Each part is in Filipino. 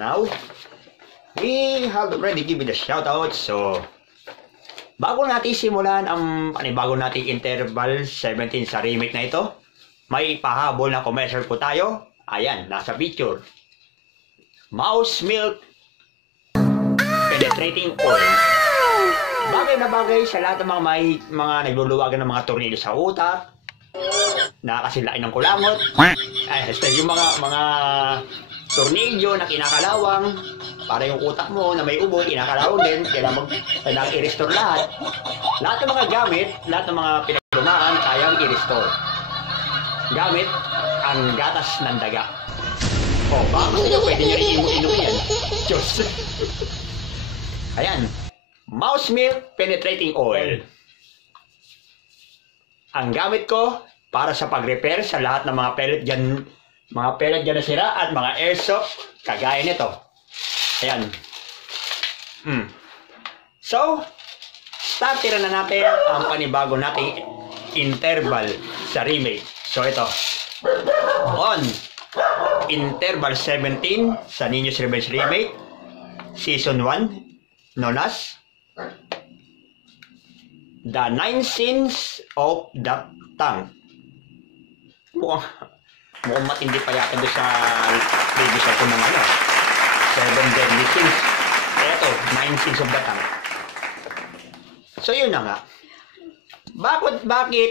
Now, we have already given the shoutout. So, bago natin simulan ang panibago nating interval 17 sa remake na ito, may pahabol na commercial po tayo. Ayan, nasa picture. Mouse Milk Penetrating Oil. Bagay na bagay sa lahat ng mga nagluluwagan ng mga tornilyo sa utak, nakakasilain ng kulangot, yung mga tornilyo na kinakalawang, para yung utak mo na may ubo, kinakalawang din, kailangan i-restore lahat. Lahat ng mga gamit, lahat ng mga pinaglumaan, kayang i-restore. Gamit ang gatas ng daga. O, baka gusto nyo, pwede nyo iinom yan. Diyos. Ayan. Mouse Milk Penetrating Oil. Ang gamit ko para sa pag-repair sa lahat ng mga pellet dyan na sira at mga airsoft kagaya nito. Ayan. So, starteran na natin ang panibago nating interval sa remake. So, ito. On interval 17 sa Ninja's Revenge Remake Season 1, known as The 9 Sins of the Tongue. Mukhang matindi pa yata doon sa previous ako ng 7 Deadly Sins. Eto, 9 Sins of the Tongue. So yun na nga. Bakit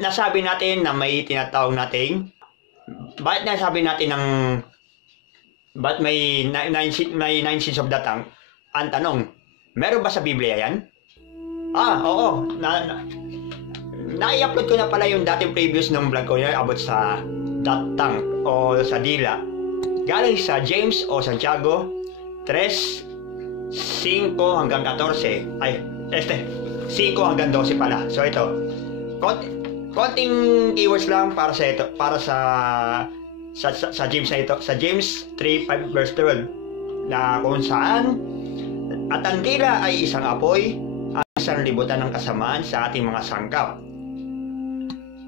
nasabi natin na may tinatawag nating, bakit nasabi natin ng bakit may 9 Sins of the Tongue? Ang tanong, meron ba sa Biblia yan? Oo. Na-i-upload ko na pala yung dating previous ng vlog ko yun about sa tongue o sa dila. Galing sa James o Santiago 3:5 hanggang 14. 5 hanggang 12 pala. So ito, konting keywords lang para sa ito, para sa James na ito, sa James 3:5 verse 12, na kung saan at ang dila ay isang apoy, ang isang libutan ng kasamaan sa ating mga sangkap.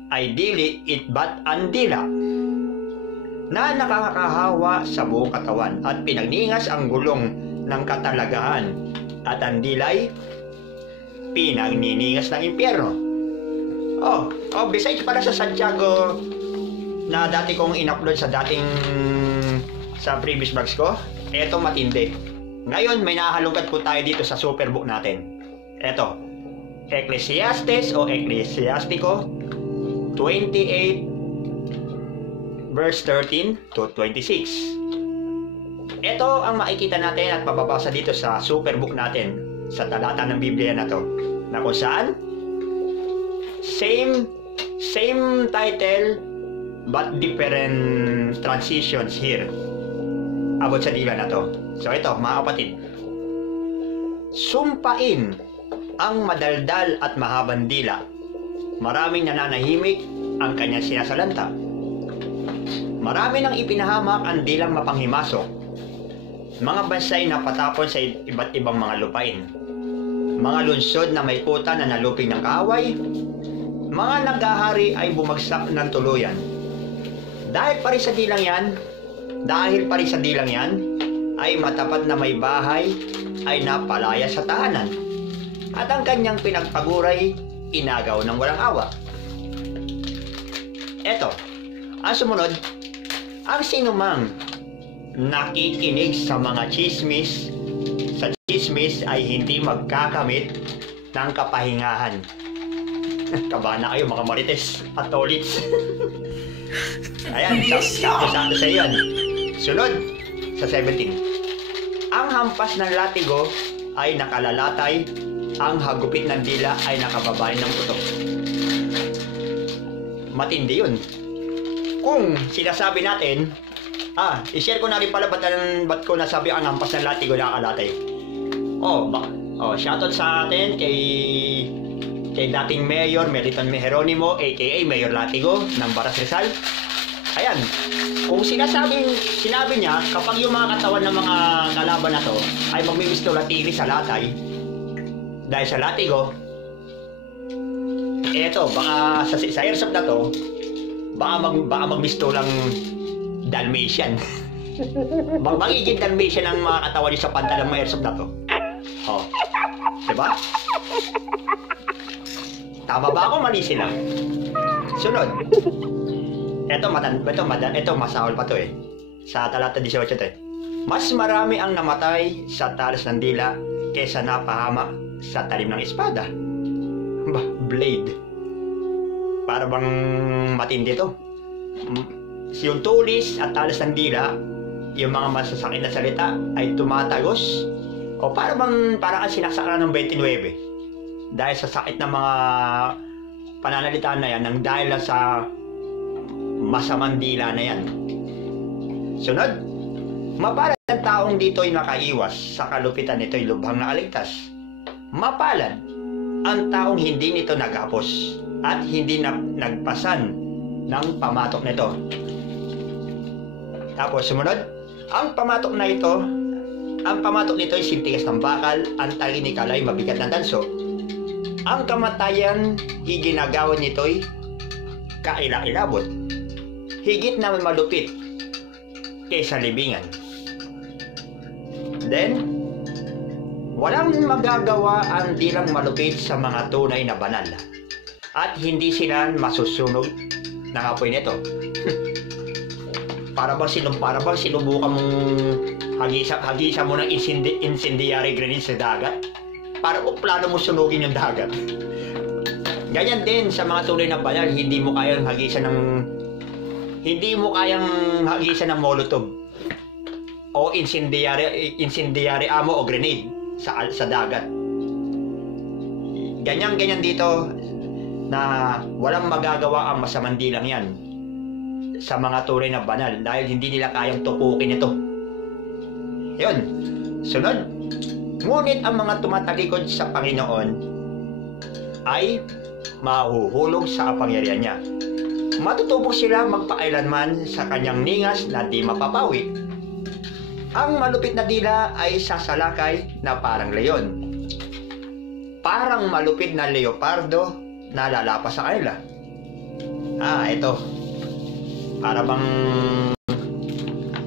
Ideally, itbat ang dila na nakakahawa sa buong katawan at pinagningas ang gulong ng katalagahan, at ang dilay pinagniningas ng impyerno. Besides para sa Santiago na dati kong in-upload sa previous vlogs ko, eto matindi. Ngayon may nahalungkat po tayo dito sa superbook natin. Eto, Ecclesiastes o Ecclesiastico 28 verse 13 to 26. Ito ang makikita natin at mababasa dito sa superbook natin, sa talata ng Biblia na to, na kung saan same title but different transitions here about sa dila na to. So ito, mga kapatid, sumpain ang madaldal at mahabang dila, maraming nananahimik ang kanyang sinasalanta. Marami nang ipinahamak ang dilang mapanghimasok, mga bansay na patapon sa iba't ibang mga lupain, mga lungsod na may kuta na naluping ng kaaway, mga naghahari ay bumagsak ng tuluyan. Dahil pa rin sa dilang yan, ay matapat na may bahay ay napalaya sa tahanan, at ang kanyang pinagpaguray inagaw ng walang awa. Eto, ang sumunod, ang sinumang nakikinig sa mga chismis, ay hindi magkakamit ng kapahingahan. Kabahan na kayo mga marites at tolits. Ayan, sakto sa iyo. Sunod sa 17. Ang hampas ng latigo ay nakalalatay, ang hagupit ng dila ay nakababay ng putok. Matindi yun. Kung sinasabi natin, i-share ko na rin pala ba't ko nasabi ang hampas ng latigo na nakalatay. Shoutout sa atin kay dating Mayor Meliton Jeronimo aka Mayor Latigo ng Baras Rizal. Ayan, kung sinabi niya kapag yung mga katawan ng mga kalaban na to ay magmimistulatili sa latay dahil sa latigo, eto, baka sa airsoft na to, baka magmistulang Dalmatian. Magiging dalmatian ang mga katawan niyo sa pantalang may airsoft na to. Oh. Diba? Tama ba ako? Mali sila. Sunod. Ito masahol pa to eh. Sa talata 18 to eh. Mas marami ang namatay sa talas ng dila kesa napahamak sa talim ng espada. Blade. Para bang matindi to. Yung tulis at talas ng dila, yung mga masasakit na salita ay tumatagos o para kang sinaksakan ng 29 dahil sa sakit ng mga pananalita na yan nang dahil sa masamang dila na yan. Sunod, mapalad ang taong dito'y nakaiwas sa kalupitan nito'y lubhang nakaligtas. Mapalad ang taong hindi nito naghapos at hindi nagpasan ng pamatok nito. Tapos sumunod, ang pamatok nito ay sintigas ng bakal, ang talinikal ay mabigat na tanso. Ang kamatayan, iginagawa nito'y kaila-ilabot. Higit na malupit kaysa libingan. Then, walang magagawa ang dilang malupit sa mga tunay na banal. At hindi sila masusunog ng apoy nito. Para bang sinubukan mong hagisa mo ng incendiary grenade sa dagat? Para kung plano mo sunugin yung dagat. Ganyan din sa mga tunay na banal, hindi mo kayang hagisa ng molotov o incendiary ammo o grenade sa dagat. Ganyan dito na walang magagawa ang masamang dilang yan sa mga tunay na banal dahil hindi nila kayang tupukin ito. Yun. Sunod. Ngunit ang mga tumatalikod sa Panginoon ay mahuhulog sa kapangyarihan niya. Matutubog sila magpakailanman sa kanyang ningas na di mapapawi. Ang malupit na dila ay sasalakay na parang leon. Parang malupit na leopardo na lalapas sa kanila. Ito.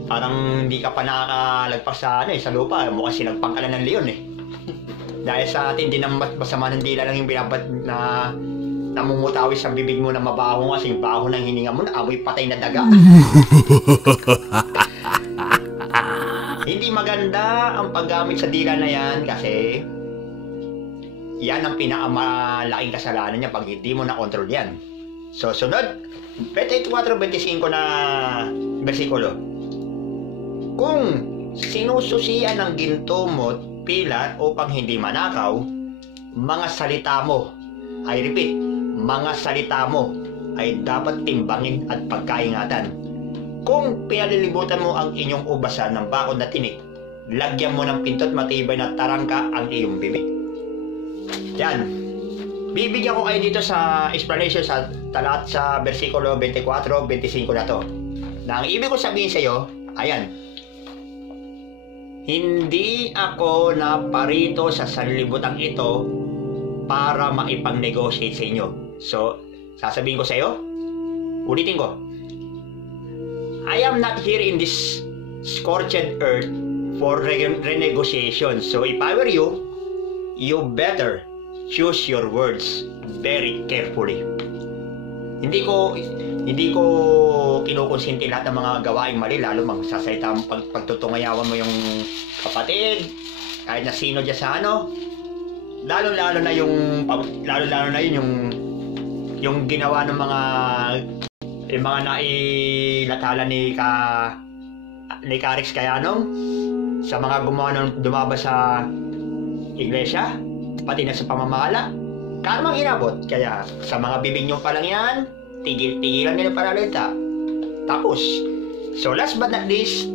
Parang hindi ka pa nakakalagpas sa lupa. Mukhang sinagpang ka na ng leon eh. Dahil sa atin, hindi na masama ng dila lang yung binabat na namumutawis sa bibig mo na mabaho kasi yung baho ng hininga mo na amoy patay na daga. Hindi maganda ang paggamit sa dila na yan kasi yan ang pinakamalaking kasalanan niya pag hindi mo na-control yan. So, sunod, 24:25 na bersikulo. Kung sinususian ng ginto mo pilat upang hindi manakaw, mga salita mo, I repeat, mga salita mo ay dapat timbangin at pagkaingatan. Kung pinalilibutan mo ang inyong ubasan ng bakod na tinik, lagyan mo ng pintot matibay na tarangka ang iyong bibig. Yan. Bibigyan ko kayo dito sa explanation sa talat sa versikulo 24-25 na to. Na ang ibig ko sabihin sa iyo, ayan. Hindi ako naparito sa sanlibutan ito para maipag-negotiate sa inyo. So, sasabihin ko sa iyo, ulitin ko. I am not here in this scorched earth for renegotiation. So, if I were you, you better choose your words very carefully. Hindi ko kinukonsinti lahat ng mga gawaing mali, lalo magsasalita mo pagtutungayawan mo yung kapatid, kahit na sino dyan sa lalo na yun yung ginawa ng mga nailathala ni Carix Cayanong sa mga dumaba sa iglesia, pati na sa pamamahala, karmang inabot. Kaya sa mga bibig nyo pa lang yan, tigil-tigilan nyo na paralita. Tapos, so last but not least,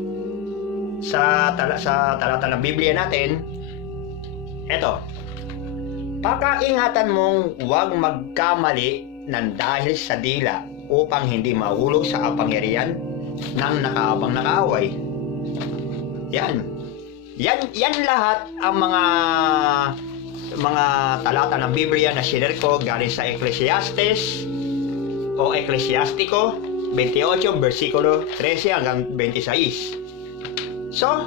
sa talata ng Biblia natin, eto, pakaingatan mong huwag magkamali ng dahil sa dila upang hindi mahulog sa kapangyarihan ng nakaabang nakaaway. Yan lahat ang mga talata ng Biblia na share ko galing sa Ecclesiastes o Ecclesiastico 28 versikulo 13 hanggang 26. So,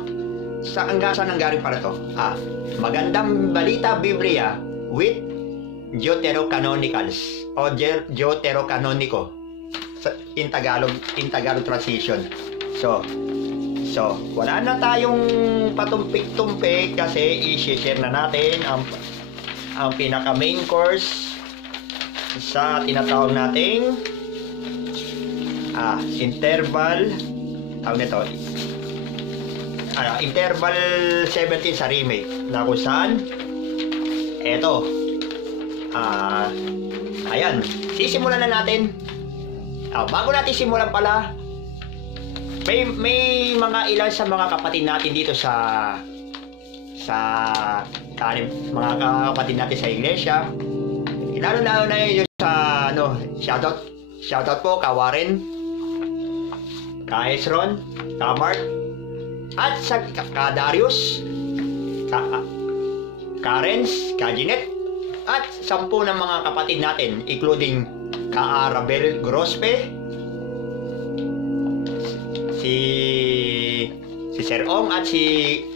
saan nanggaling para to? Magandang balita Biblia with Deuterocanonicals o Deuterocanonico in Tagalog translation. So, wala na tayong patumpik-tumpik kasi i-share na natin ang pinaka main course sa tinatawag nating interval interval 17 sa remake na kung saan ayan, sisimulan na natin. Bago natin simulan pala, may mga ilan sa mga kapatid natin dito sa mga kapatid natin sa iglesia, lalo na yun sa shoutout po ka Warren, ka Hezron, ka Mark, at sa ka Darius, ka Renz, ka Jeanette, at 10 ng mga kapatid natin including ka Arabel Grospe, si Sir Ong, at si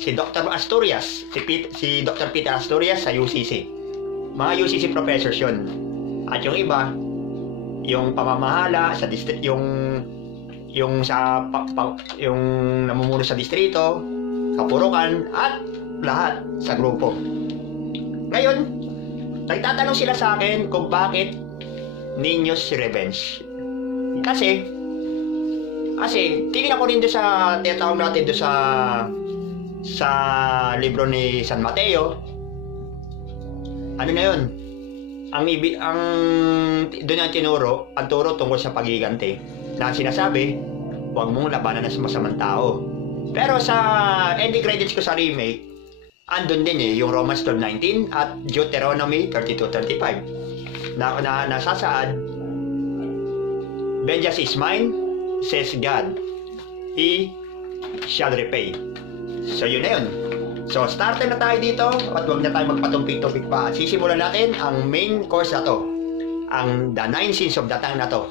Dr. Asturias, si Dr. Peter Asturias sa UCC. Mga UCC professors yun. At yung iba, yung pamamahala sa district, yung namumuno sa distrito, kapurukan, at lahat sa grupo. Ngayon, nagtatanong sila sa akin kung bakit Niños Revenge. Kasi tingnan ko rin doon sa tinatawag natin doon sa libro ni San Mateo. Ano na yun? Doon ang turo tungkol sa paghiganti na sinasabi, huwag mong labanan ng masamang tao. Pero sa ending credits ko sa remake, andun din yung Romans 12:19 at Deuteronomy 32:35 na nasasaad, vengeance is mine, says God, He shall repay. So yun na yun. So starter na tayo dito at huwag na tayo magpatumpik-tumpik pa. Sisimulan natin ang main course na to, ang The 9 Sins of the Tongue na to.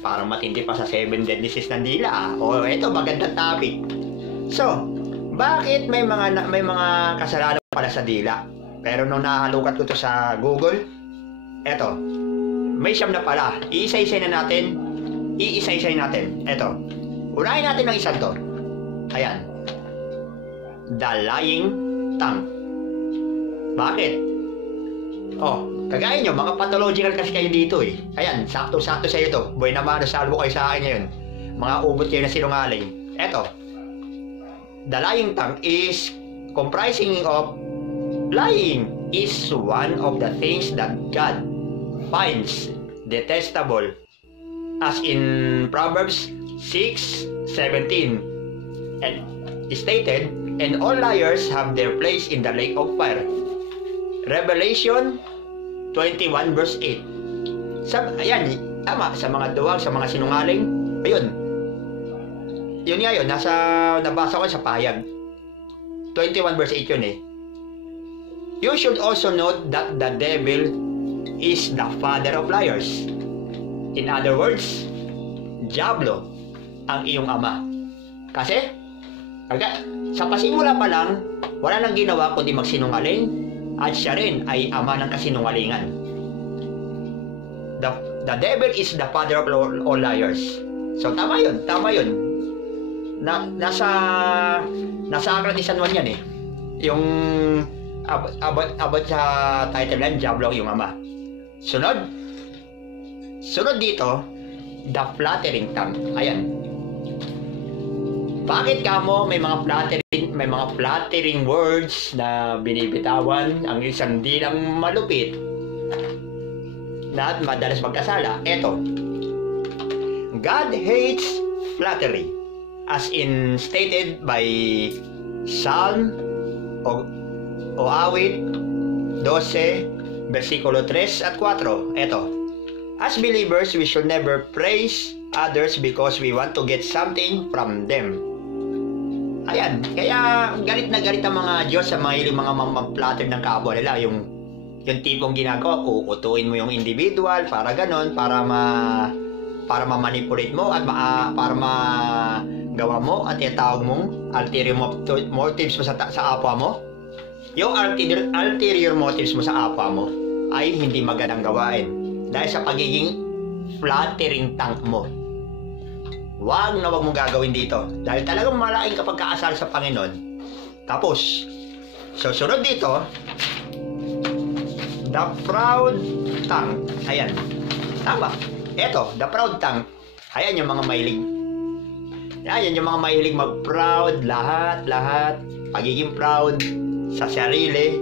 Parang matindi pa sa 7 Deadly Sins ng dila. O eto, magandang topic. So, bakit may mga kasalanan pala sa dila? Pero nung nahalukat ko to sa Google, eto, may siyam na pala. Iisa-isay natin. Eto, unahin natin ang isa to. Ayan. The lying tongue. Bakit? Kagaya nyo, mga pathological kasi kayo dito eh. Ayan, sakto-sakto sa iyo to. Boy naman, salvo kayo sa akin ngayon. Mga ubot kayo na sinungaling. Eto, the lying tongue is comprising of lying is one of the things that God finds detestable, as in Proverbs 6:17 and stated, and all liars have their place in the lake of fire. Revelation 21 verse 8. Ayan, tama, sa mga duwag, sa mga sinungaling. Ayun. Yun nga yun, nabasa ko sa pahayag. 21 verse 8 yun eh. You should also note that the devil is the father of liars. In other words, Diablo ang iyong ama. Kasi, sa pasimula pa lang, wala nang ginawa kundi magsinungaling, at siya rin ay ama ng kasinungalingan. The devil is the father of all liars. So tama yun. Nasa aklat ni San Juan yan eh. Yung abot sa title yan, Diablo yung ama. Sunod dito, the flattering tongue. Ayan. Bakit kamo may mga flattering words na binibitawan ang isang dilang malupit na madalas magkasala? Eto, God hates flattery, as in stated by Psalm o Awit 12 versikulo 3 at 4. Eto, as believers, we should never praise others because we want to get something from them. Ayan, kaya galit na galit ang mga Diyos sa mga mamplatter ng kapwa nila. Yung tipong ginagawa, uutuin mo yung individual para ganon, para para ma-manipulate mo at para magawa mo at itawag mong ulterior motives mo sa apwa mo. Yung ulterior motives mo sa apwa mo ay hindi magandang gawain dahil sa pagiging flattering tank mo. Wag na wag mong gagawin dito dahil talagang malaking kapagkaasal sa Panginoon. Tapos, susunod dito, the proud tongue. Ayan. Tama. Eto, the proud tongue. Ayan yung mga mahilig. Ayan yung mga mahilig mag-proud. Lahat. Pagiging proud sa sarili.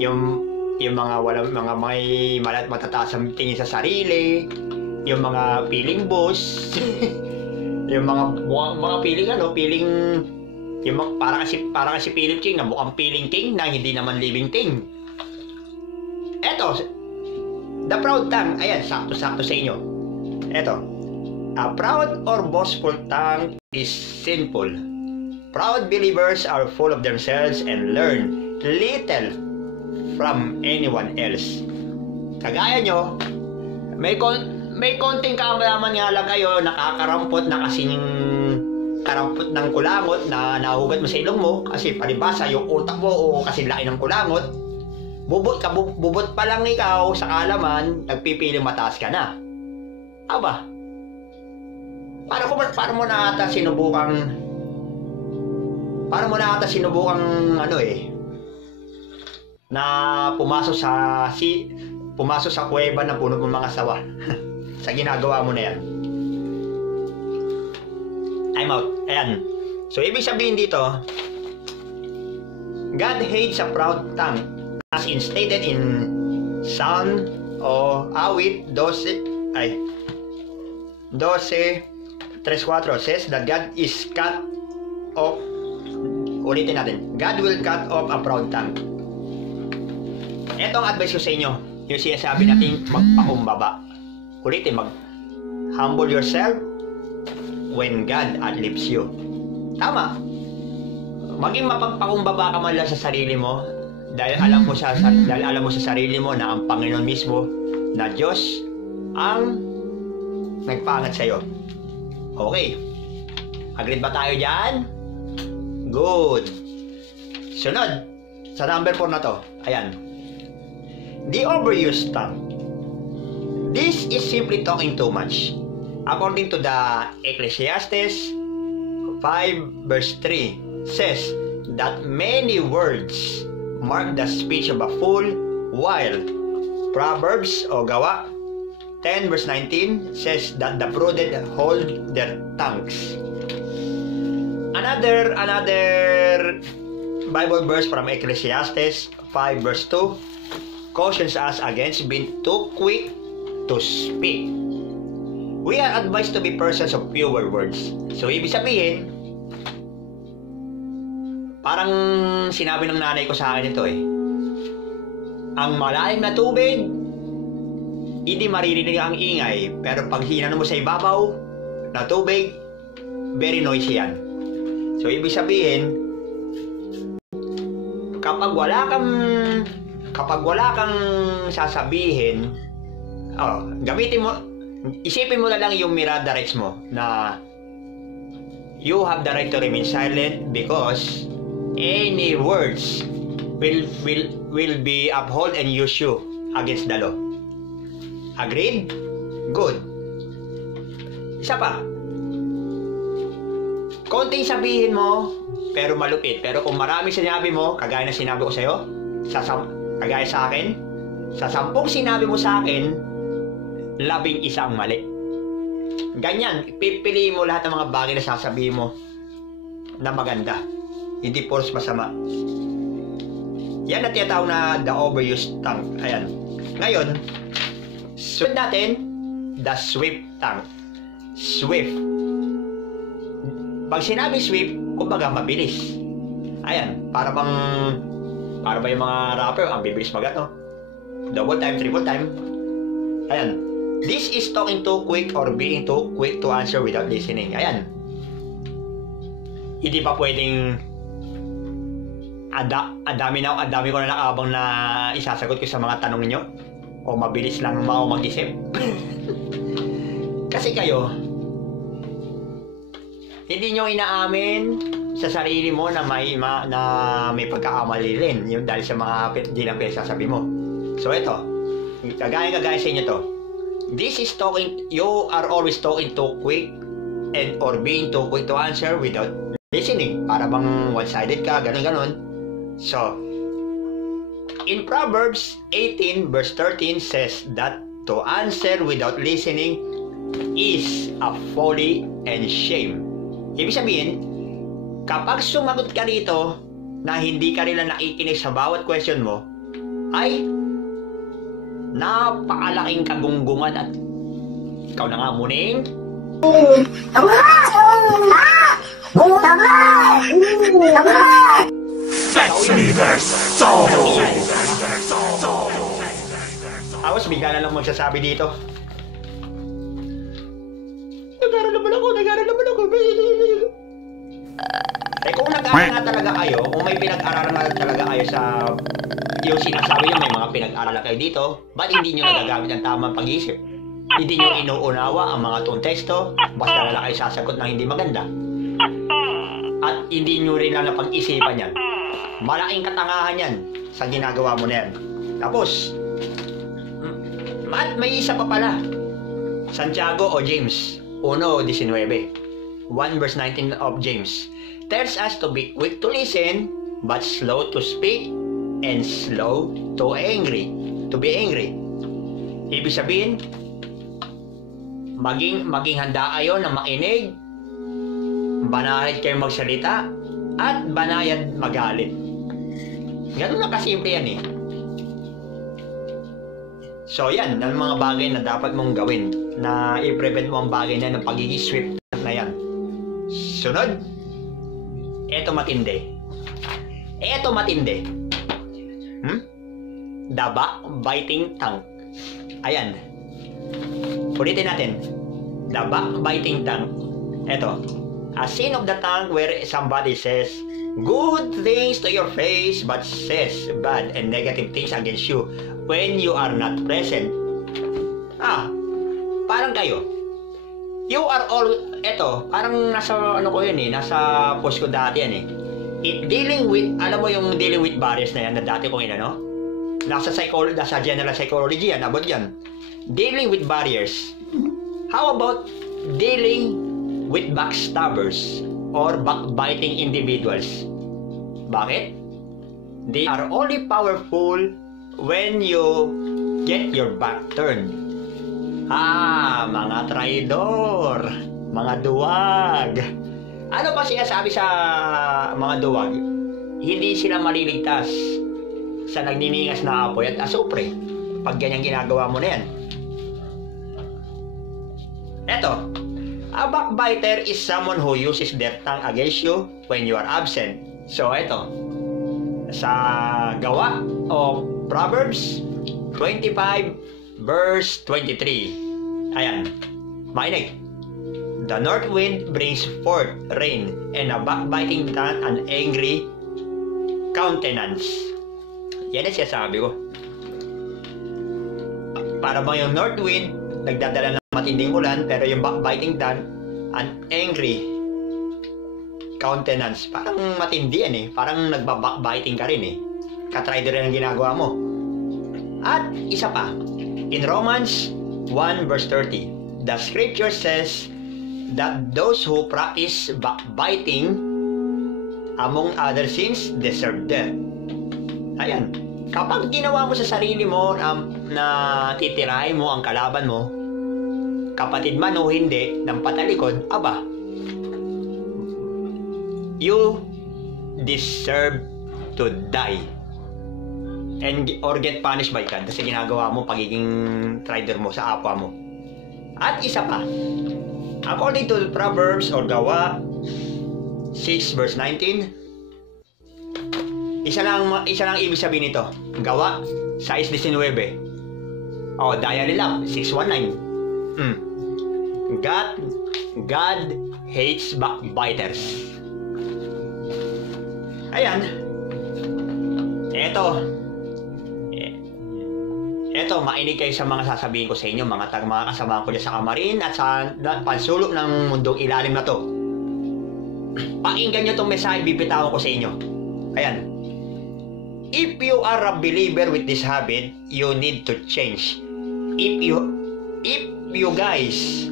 Yung mga may matataas ang tingin sa sarili. Yung mga feeling boss. yung mga feeling yung parang si Philip King na mukhang feeling king na hindi naman living king. Eto, the proud tongue. Ayan, sakto-sakto sa inyo. Eto, a proud or boastful tongue is sinful. Proud believers are full of themselves and learn little from anyone else. Kagaya nyo, may konting kamalaman nga lang kayo, nakakarampot na kasing karampot ng kulangot na nahugat mo sa ilong mo kasi palibasa yung utak mo o kasi laki ng kulangot. Bubot pa lang ikaw sa kalaman, nagpipiling mataas ka na. Aba, paano mo na ata sinubukang na pumasok sa kuweba na puno ng mga sawa. Sa ginagawa mo na yan. I'm out. Ayan. So, ibig sabihin dito, God hates a proud tongue. As stated in Psalm o awit 12:3-4 says that God is cut off. Ulitin natin. God will cut off a proud tongue. Ito ang advice ko sa inyo. Yung sinasabi natin magpakumbaba. Ulitin, humble yourself when God uplifts you. Tama. Maging mapagpakumbaba ka man lang sa sarili mo dahil alam mo sa sarili mo na ang Panginoon mismo na Diyos ang nagpangat sa iyo. Okay. Agreed ba tayo diyan? Good. Sunod sa number 4 na to. Ayan. The overused tongue. This is simply talking too much. According to the Ecclesiastes 5:3 says that many words mark the speech of a fool, while Proverbs o Gawa 10:19 says that the prudent hold their tongues. Another Bible verse from Ecclesiastes 5:2 cautions us against being too quick to speak. We are advised to be persons of fewer words. So, ibig sabihin, parang sinabi ng nanay ko sa akin ito ang malalim na tubig, hindi maririnig ang ingay. Pero pag hinano mo sa ibabaw na tubig, very noisy yan. So, ibig sabihin, kapag wala kang sasabihin, isipin mo na lang yung Miranda rights mo na you have the right to remain silent because any words will be upheld and use you against the law. Agreed? Good. Isa pa. Konting sabihin mo pero malupit. Pero kung maraming sinabi mo, kagaya na sinabi ko sa'yo, kagaya sa akin, sa 10 sinabi mo sa akin, 11 ang mali. Ganyan, pipiliin mo lahat ng mga bagay na sasabihin mo na maganda. Hindi puros masama. Yan ang tinatawag na the overused tongue. Ayan. Ngayon, sunod natin, the swift tongue. Swift. Pag sinabi swift, kumbaga mabilis. Ayan, para ba yung mga rapper, ang bibilis double time, triple time. Ayan. This is talking too quick or being too quick to answer without listening. Ayan. Hindi pa pwedeng dami ko na nakaabang na isasagot ko sa mga tanong niyo o mabilis lang ako mag-isip. kasi kayo, hindi nyo inaamin sa sarili mo na may pagkakamali rin, yung dahil sa mga di lang sasabi mo. So ito, kagaya sa inyo to. This is talking, you are always talking too quick and or being too quick to answer without listening. Para bang one-sided ka, ganun. So, in Proverbs 18 verse 13 says that to answer without listening is a folly and shame. Ibig sabihin, kapag sumagot ka rito na hindi ka rin nakikinig sa bawat question mo, ay napakalaking kagunggungan at ikaw na nga muning Fetch me their soul! Tapos bigla na lang magsasabi dito, nag-aaral naman ako. Eh kung nag-aaral nga talaga kayo, kung may pinag-aralan nga talaga kayo sa yung sinasabi nyo, may mga pinag-aralan kayo dito, ba't hindi nyo nagagamit ang tamang pag-iisip? Hindi nyo inuunawa ang mga teksto, basta na lang kayo sasagot ng hindi maganda. At hindi nyo rin lang napag-isipan yan. Malaking katangahan yan sa ginagawa mo na yan. Tapos, at may isa pa pala. Santiago o James 1:19. 1 verse 19 of James tells us to be quick to listen, but slow to speak, and slow to angry. To be angry. Ibig sabihin, maging handa kayo na makinig, banayad kayo magsalita, at banayad magalit. Ganun na kasimple yan eh. So yan, ang mga bagay na dapat mong gawin na i-prevent mo ang bagay na ng pagiging swift na yan. Sunod, eto matindi. The backbiting tongue. Ayan. Ulitin natin. The backbiting tongue. Eto. A sin of the tongue where somebody says good things to your face but says bad and negative things against you when you are not present. Parang kayo. You are all, eto, parang nasa ano ko yun eh, nasa post ko dati yan eh. Dealing with, alam mo yung dealing with barriers na yan na dati kong inano? Nasa general psychology yan, abot yan. Dealing with barriers. How about dealing with backstabbers or backbiting individuals? Bakit? They are only powerful when you get your back turned. Mga traidor, mga duwag. Ano ba sinasabi sa mga duwag? Hindi sila maliligtas sa nagniningas na apoy at asupre pag ganyan ginagawa mo na yan. Eto, a backbiter is someone who uses their tongue against you when you are absent. So eto, sa gawa o Proverbs 25 verse 23. Ayan, makinig. The north wind brings forth rain, and a backbiting tongue an angry countenance. Yan ang sinasabi ko. Para ba yung north wind, nagdadala ng matinding ulan, pero yung backbiting tongue, an angry countenance. Parang matindi yan eh. Parang nagbabackbiting ka rin eh. Katry rin ang ginagawa mo. At isa pa, in Romans 1 verse 30, the scripture says that those who practice backbiting among other sins deserve death. Ayan, kapag ginawa mo sa sarili mo na titirahin mo ang kalaban mo, kapatid man o hindi, ng patalikod, aba, you deserve to die and or get punished by God kasi ginagawa mo pagiging traitor mo sa apwa mo. At isa pa, according to Proverbs or Gawa 6 verse 19, isa lang ibig sabihin nito. Gawa 6:19. Diary lang 6:19. God hates backbiters. Ayan. Eto. Eto, mainig kayo sa mga sasabihin ko sa inyo, mga kasama ko dyan sa kamarin at sa pansulok ng mundong ilalim na to. Pakinggan nyo tong mensahe bibitawan ko sa inyo. Ayan. If you are a believer with this habit, you need to change. If you guys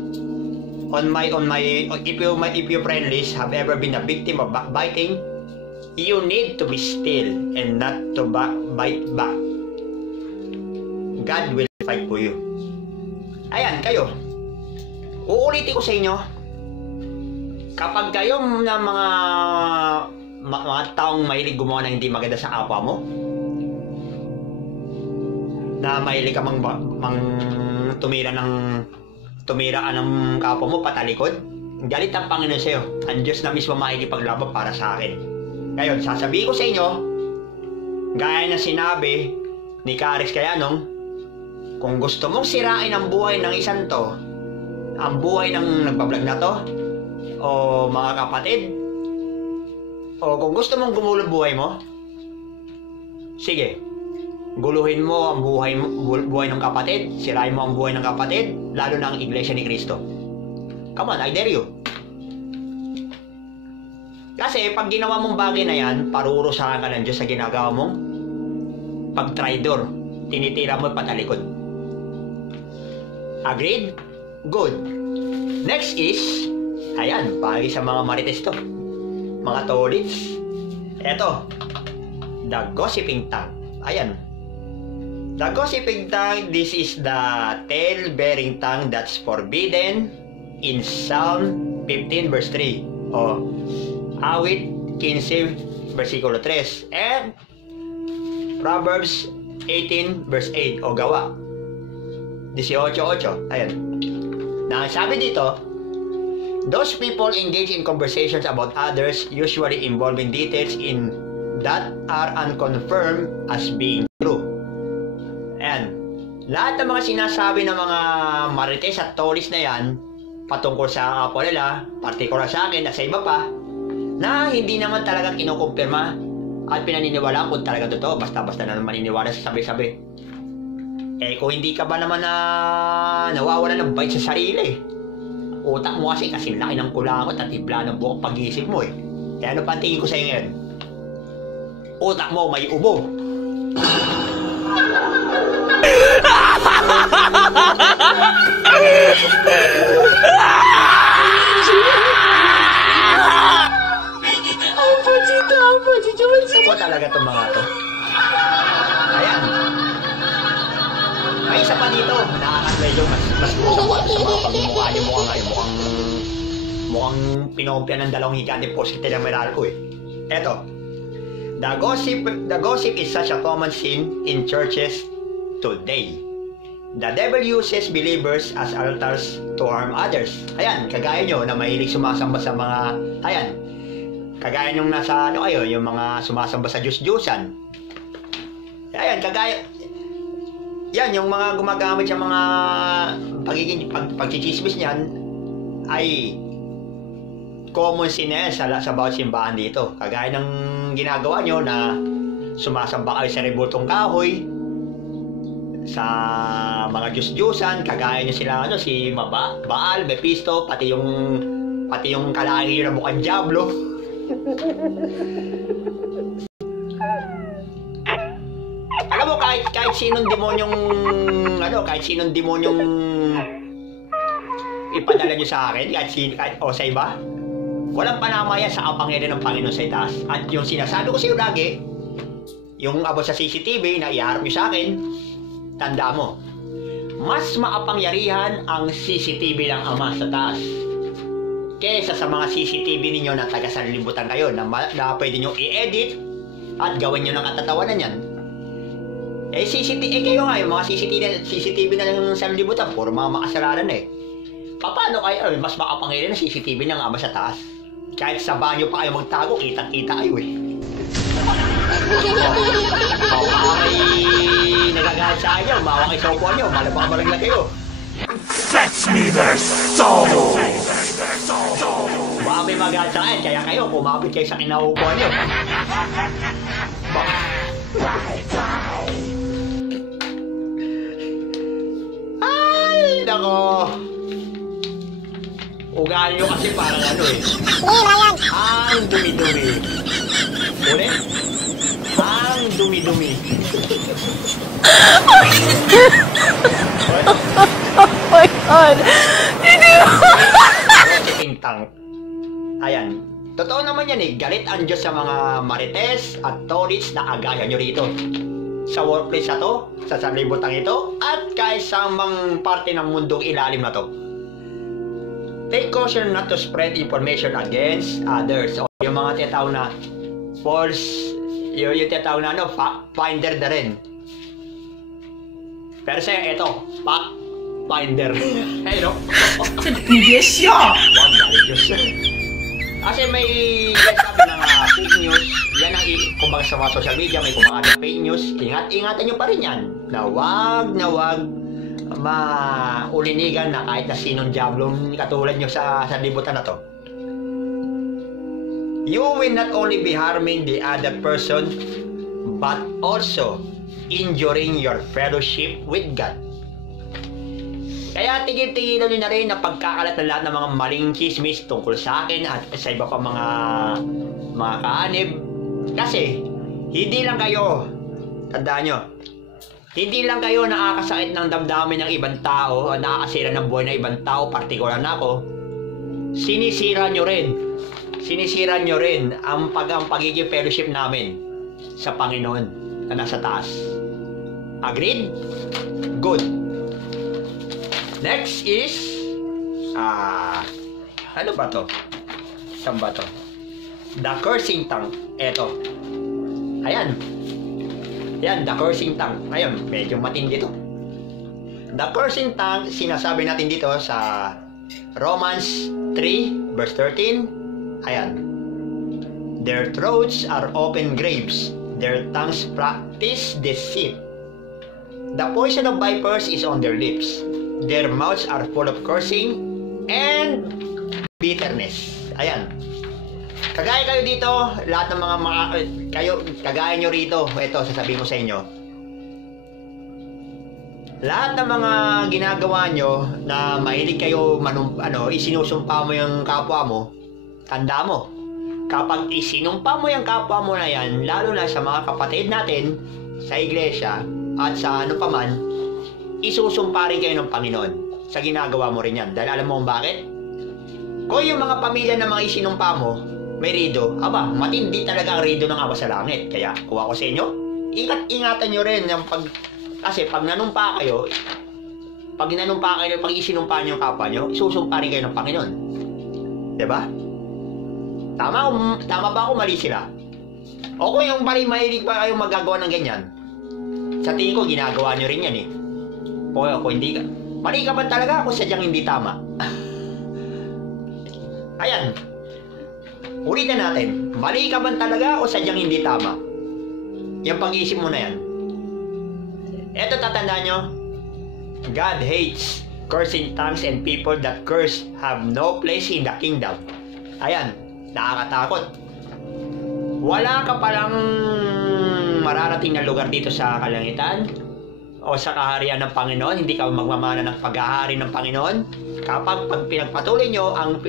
if your friend list have ever been a victim of backbiting, you need to be still and not to bite back. God will fight for you. Ayan, kayo. Uulitin ko sa inyo. Kapag kayo na mga taong mahilig gumawa ng hindi maganda sa kapwa mo, na mahilig ka tumira ng kapwa mo patalikod, galit ang Panginoon sa'yo. Ang Diyos na mismo makikipaglaban para sa akin. Ngayon, sasabihin ko sa inyo, gaya na sinabi ni Karis Kayanong, kung gusto mong sirain ang buhay ng isang to, ang buhay ng nagbablog na to, o mga kapatid, o kung gusto mong gumulo buhay mo, sige, guluhin mo ang buhay ng kapatid, sirain mo ang buhay ng kapatid, lalo na ang Iglesia ni Cristo. Come on, I dare you. Kasi pag ginawa mong bagay na yan, parurusahan ka ng Diyos sa ginagawa mong pag-traidor, tinitira mo patalikod. Agreed? Good. Next is, ayan, bagay sa mga marites to, mga tolits. Eto, the gossiping tongue. Ayan. The gossiping tongue, this is the tale-bearing tongue that's forbidden in Psalm 15 verse 3. O, Awit 15 versikulo 3. And Proverbs 18 verse 8. O, Gawa 18:8. Ayan. Na sabi dito, those people engage in conversations about others, usually involving details in that are unconfirmed as being true. Ayan. Lahat ng mga sinasabi ng mga marites at tolis na yan, patungkol sa kapwa nila, partikular sa akin at sa iba pa, na hindi naman talaga kinukumpirma at pinaniniwalaan kung talaga totoo, basta-basta na naman maniniwala sa sabi-sabi. Eh kung hindi ka ba naman nawawala ng bite sa sarili, utak mo kasi laki ng kulangot at tibla ng buong pag-iisip mo eh. Kaya ano pa tingin ko sa iyo ngayon? Utak mo may ubo. Ako talaga itong mga to. Ayan. May isa pa dito, nakakadwelo, mas gusto ko sa mga pagmumukha niyo mukhang pinompya ng dalawang higante posite ng Meralco eh. Eto, the gossip is such a common sin in churches today. The devil uses believers as altars to harm others. Ayan, kagaya nyo na mahilig sumasamba sa mga, ayan, kagaya nung nasa, yung mga sumasamba sa Diyos-Diyosan. Ayan, kagaya, yan, yung mga gumagamit sa mga pagchichismis niyan ay common sin na yan sa bawat simbahan dito. Kagaya ng ginagawa nyo na sumasamba kayo sa rebultong kahoy, sa mga Diyos-Diyosan, kagaya nyo sila, si Baal, Mephisto, pati yung kalahiri na mukhang Diablo. Alam mo, kahit sinong demonyong ipadala nyo sa akin, o sa iba, walang panamaya sa kapangyarihan ng Panginoon sa itaas. At yung sinasabi ko sa iyo lagi, yung abot sa CCTV na iharap nyo sa akin, tanda mo, mas maapangyarihan ang CCTV ng Ama sa taas kesa sa mga CCTV ninyo na taga-sanlibutan kayo na pwede nyo i-edit at gawin nyo ng katatawanan yan. Eh kayo nga, yung mga CCTV na ng sanlibutan, puro mga makasalanan eh. Paano kayo, mas makapangyarihan ang CCTV ng Ama sa taas? Kahit sa banyo pa kayo magtago, kitang-kita kayo eh. Baka may nagagalit sa inyo, bawang kayo sa upuan nyo, malaglag kayo. Fetch me their soul! Baka may magalit sa akin, kaya kayo, kumapit kayo sa kinaupuan nyo. nako. Ugali nyo kasi parang ano eh. Ang dumi-dumi. Ulit? Ang dumi-dumi. Oh my God! Hindi mo! Pintang. Ayan. Totoo naman yan eh. Galit ang Diyos sa mga marites at tolits na agaya nyo rito. Sa workplace na to, sa sanlibutan ito, at kahit sa mang parte ng mundong ilalim na to. Take caution not to spread information against others. O yung mga tinatawag na false, yung tinatawag na ano, fact finder na rin. Pero sa ito, fact finder. Hey, no? Previous siya! Wag galit Diyos. Kasi may sabi ng fake news, yan ang kumbaga sa mga social media, may kumbaga ng fake news, ingatan nyo pa rin yan. Na wag maulinigan na kahit na sinong diablong katulad nyo sa libutan na to. You will not only be harming the other person, but also injuring your fellowship with God. Kaya tigil-tigilan nyo na rin na pagkakalat ng lahat ng mga maling chismis tungkol sa akin at sa iba pa mga kaanib. Kasi, hindi lang kayo, tandaan nyo, hindi lang kayo nakakasakit ng damdamin ng ibang tao o nakakasira ng buhay ng ibang tao, partikular na ako, sinisira nyo rin ang pagiging fellowship namin sa Panginoon na nasa taas. Agreed? Good. Next is, ano ba to? Saan ba to? The cursing tongue. Eto. Ayan. Yan, the cursing tongue. Ayun, medyo matindi to. The cursing tongue, sinasabi natin dito sa Romans 3, verse 13. Ayan. Their throats are open graves. Their tongues practice deceit. The poison of vipers is on their lips. Their mouths are full of cursing and bitterness. Ayan. Kagaya kayo dito, lahat ng kagaya nyo rito, ito, sasabihin ko sa inyo. Lahat ng mga ginagawa nyo na mahilig kayo, isinusumpa mo yung kapwa mo, tanda mo, kapag isinumpa mo yung kapwa mo na yan, lalo na sa mga kapatid natin, sa iglesia, at sa ano paman, isusumpa rin kayo ng Panginoon sa ginagawa mo rin yan. Dahil alam mo kung bakit? Kung yung mga pamilya na mga isinumpa mo, may rido, matindi talaga ang rido ng Ama sa langit. Kaya, kuha ko sa inyo, ingatan nyo rin yung kasi pag nanumpa kayo, pag isinumpa nyo yung kapwa nyo, isusumpa rin kayo ng Panginoon. Diba? Tama ba ako, mali sila? O kung yung mahilig pa kayo magagawa ng ganyan, sa tingin ko, ginagawa nyo rin yan eh. O hindi ka. Mali ka ba talaga kung sadyang hindi tama? Ayan. Ulitin natin. Mali ka ba talaga o sadyang hindi tama? Yung pag-iisip mo na yan. Eto, tatandaan nyo. God hates cursing tongues and people that curse have no place in the kingdom. Ayan. Nakakatakot. Wala ka palang mararating na lugar dito sa kalangitan o sa kaharian ng Panginoon, hindi ka magmamana ng paghahari ng Panginoon kapag pinagpatuloy nyo ang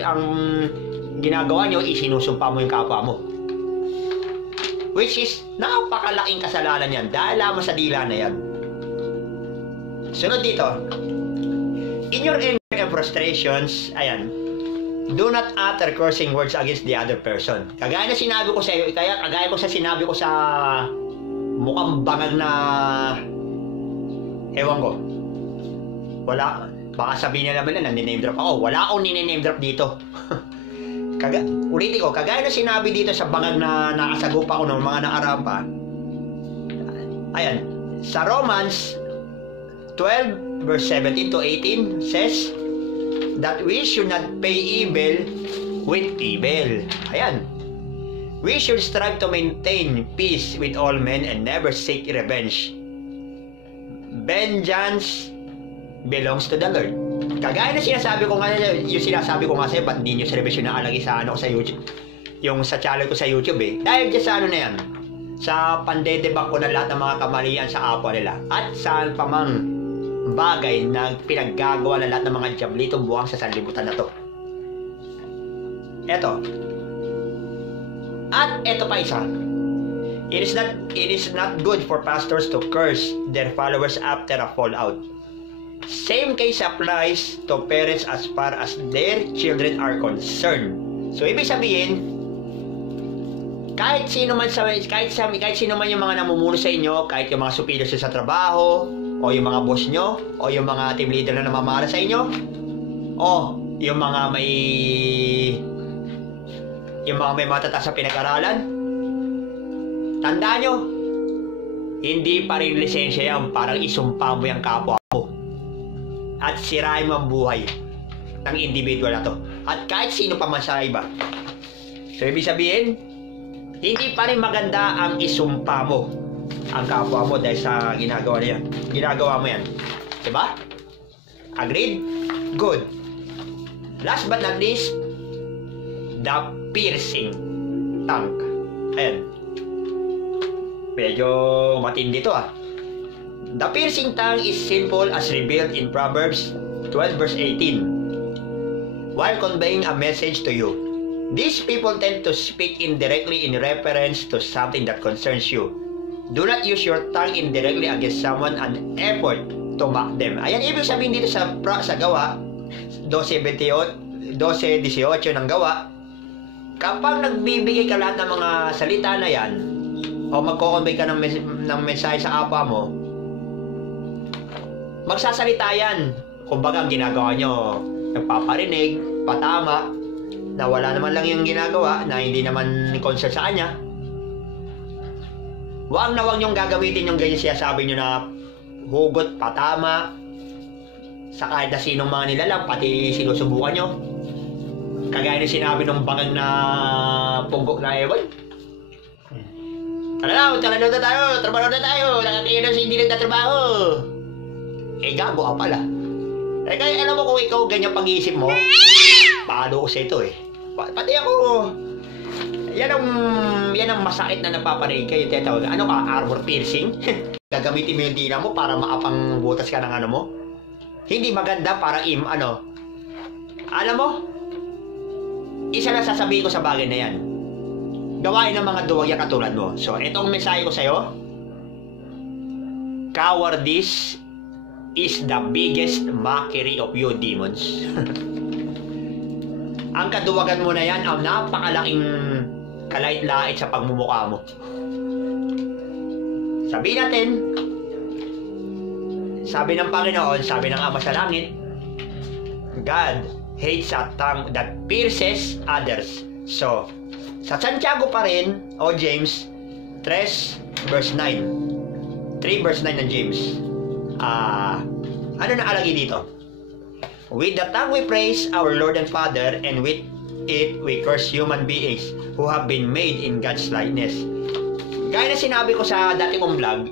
ginagawa nyo, isinusumpa mo yung kapwa mo, which is napakalaking kasalanan yan dahil lamang sa dila na yan. Sunod dito, in your anger and frustrations, ayan, do not utter cursing words against the other person. Kagaya na sinabi ko sa iyo, kagaya ko sa sinabi ko sa mukhang bangag na ewan ko. Wala, baka sabihin na naman na name drop ako. Wala akong name drop dito. Ulitin ko, kagaya na sinabi dito sa bangag na nakasagupa ko ng mga nakaraan pa. Ayan, sa Romans 12 verse 17 to 18 says that we should not pay evil with evil. Ayan. We should strive to maintain peace with all men and never seek revenge. Vengeance belongs to the Lord. Kagaya na sinasabi ko nga, yung sinasabi ko nga sa'yo, ba't di nyo servisyo na alagi sa ano ko sa YouTube? Yung sa channel ko sa YouTube eh. Dahil dyan sa ano na yan, sa pandedebak ko na lahat ng mga kamalian sa kapwa nila. At saan pa mang bagay na pinaggagawa ng lahat ng mga diablitong buwang sa sanlibutan na to. Eto. At eto pa isa. It is not good for pastors to curse their followers after a fallout. Same case applies to parents as far as their children are concerned. So ibig sabihin, kahit sino man yung mga namumuno sa inyo, kahit yung mga superiors sa trabaho, o yung mga boss nyo, o yung mga team leader na namamara sa inyo, o yung mga may matataas sa pinag-aralan, tandaan nyo, hindi pa rin lisensya yan, parang isumpa mo yung kapwa mo. At sirain mo ang buhay ng individual na to. At kahit sino pa man sa iba. So ibig sabihin, hindi pa rin maganda ang isumpa mo ang kapwa mo dahil sa ginagawa niya. Ginagawa mo yan. Diba? Agreed? Good. Last but not least, the piercing tongue. Ayan. Medyo matindi to ah. The piercing tongue is sinful as revealed in Proverbs 12 verse 18. While conveying a message to you, these people tend to speak indirectly in reference to something that concerns you. Do not use your tongue indirectly against someone an effort to mock them. Ayan, ibig sabihin dito sa gawa, 12:18 ng gawa, kapag nagbibigay ka lahat ng mga salita na yan, o magko-convey ka ng mensahe sa kapwa mo, magsasalita yan. Kumbaga, ang ginagawa nyo, nagpaparinig, patama, na wala naman lang yung ginagawa, na hindi naman concern sa kanya. Huwag niyong gagamitin yung ganyan siya sabi nyo na hugot, patama, sa kahit na sinong mga nilalang, pati sinusubukan nyo. Kagaya na sinabi ng bangang na punggok na ewan. Tara na tayo, trabaho na tayo, nakakaya na hindi nagtatrabaho. Eh, gago ka pala. Eh, kaya alam mo kung ikaw ganyan pag-iisip mo, paano ko sa ito eh. Pati ako, yan ang masakit na napaparinig kayo. Tetawag, ano ka, armor piercing? Gagamitin mo yung dila mo para maapang butas ka ng ano mo? Hindi maganda para alam mo, isa lang sasabihin ko sa bagay na yan. Gawain ng mga duwag yan katulad mo. So, itong mensahe ko sa'yo, cowardice is the biggest mockery of you demons. Ang kaduwagan mo na yan ang napakalaking kalait-lait sa pagmumukha mo. Sabihin natin, sabi ng Panginoon, sabi ng Ama sa Langit, God hates a tongue that pierces others. So, sa Santiago pa rin, o James 3 verse 9. 3 verse 9 ng James. Ano nakalagay dito? With the tongue we praise our Lord and Father, and with it we curse human beings who have been made in God's likeness. Gaya na sinabi ko sa dati kong vlog,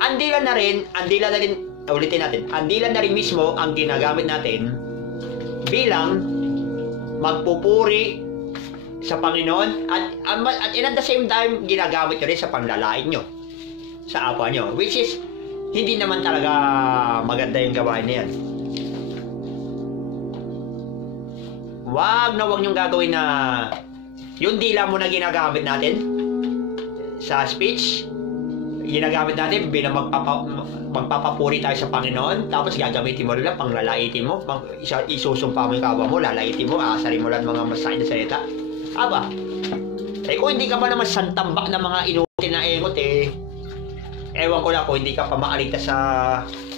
andila na rin, ulitin natin, andila na rin mismo ang ginagamit natin bilang magpupuri sa Panginoon at at the same time ginagamit nyo rin sa panlalain nyo sa apa nyo, which is hindi naman talaga maganda yung gawain na yan. Wag nyong gagawin na yung dila mo na ginagamit natin sa speech, ginagamit natin bilang magpapapuri tayo sa Panginoon, tapos gagamitin mo rin lang pang lalaitin mo, isusumpa mo yung kawa mo, lalaitin mo, aasarin mo lang mga masakit na salita. Aba, eh kung hindi ka pa naman santambak ng mga inutin na engot ewan ko na kung hindi ka pa makalita sa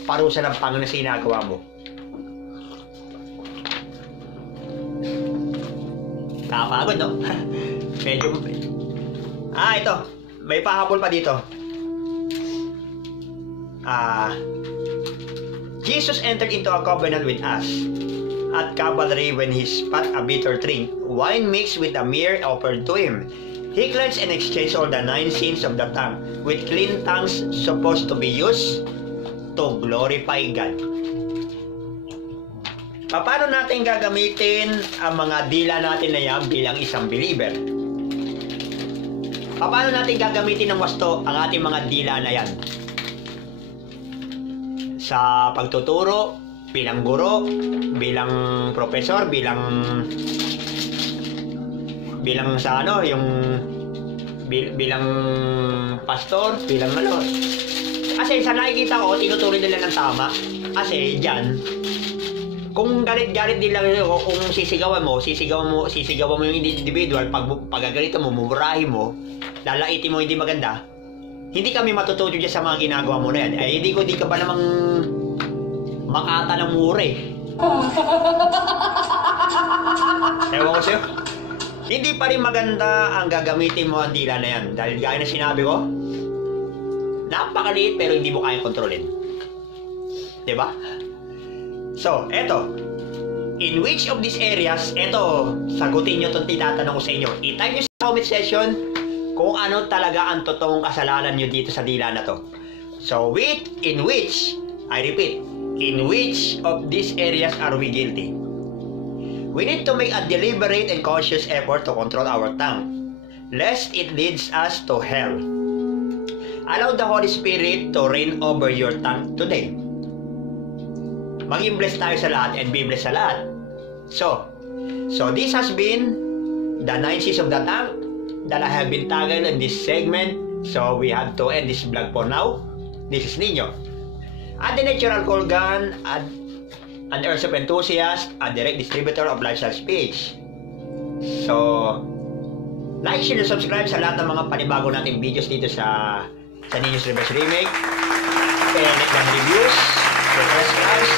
parusa ng Panginoon na sinagawa mo. Nakapagod, no? Medyo... ito. May pahabol pa dito. Jesus entered into a covenant with us at Calvary when he spat a bitter drink, wine mixed with a myrrh offered to him. He cleansed and exchanged all the 9 sins of the tongue with clean tongues supposed to be used to glorify God. Paano natin gagamitin ang mga dila natin na yan bilang isang believer? Paano natin gagamitin ng wasto ang ating mga dila na yan? sa pagtuturo, bilang guro, bilang profesor, bilang sa ano, yung bilang pastor, bilang ano. Kasi sa nakikita ko, tinuturo nila ng tama. Kasi dyan, kung galit-galit din lang yun, kung sisigawan mo yung individual, pagagalitan mo, mumurahin mo, lalaitin mo hindi maganda, hindi kami matututo dyan sa mga ginagawa mo na yan. Ay, di ka ba namang makata ng mura eh. Ewan ko sa'yo. Hindi pa rin maganda ang gagamitin mo ang dila na yan. Dahil gaya na sinabi ko, napakaliit pero hindi mo kayang kontrolin. Diba? So, eto. In which of these areas, eto, sagutin nyo itong tinatanong ko sa inyo. I-type nyo sa comment section kung ano talaga ang totoong kasalanan nyo dito sa dila na to. So, in which of these areas are we guilty? We need to make a deliberate and conscious effort to control our tongue, lest it leads us to hell. Allow the Holy Spirit to reign over your tongue today. Maging blessed tayo sa lahat and be blessed sa lahat. So this has been the 9 C's of the tongue that I have been tackled in this segment. So we have to end this vlog for now. This is Nino, a natural Colgan, an airsoft enthusiast, a direct distributor of lifestyle speech. So, like, share, and subscribe sa lahat ng mga panibago nating videos dito sa Nino's Reverse Remake, and reviews, requests,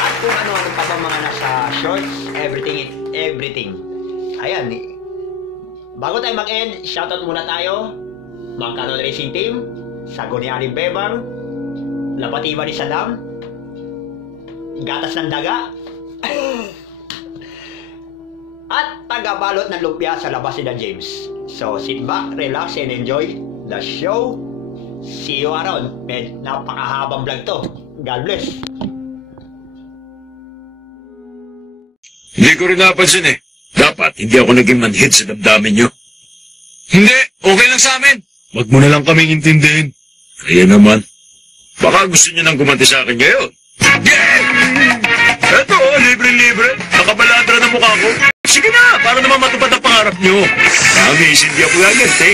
at kung ano-ano pa ba mga nasa shorts, everything. Ayan, bago tayo mag-end, shoutout muna tayo, mga Canon Racing Team, Sago ni Aling Bebang, Lapatiba ni Saddam, Gatas ng Daga, at tagabalot ng lumpia sa labas ni James. So, sit back, relax, and enjoy the show. See you around. Napakahabang vlog to. God bless. Hindi ko rin napansin eh. Dapat hindi ako naging manhid sa damdamin nyo. Hindi, okay lang sa amin. Wag mo na lang kaming intindihin. Kaya naman, baka gusto nyo nang gumanti sa akin ngayon. Yeah! Eto, libre-libre. Nakabaladra na mukha ko. Sige na, para naman matupad ang pangarap nyo. Promise, hindi ako gaganti.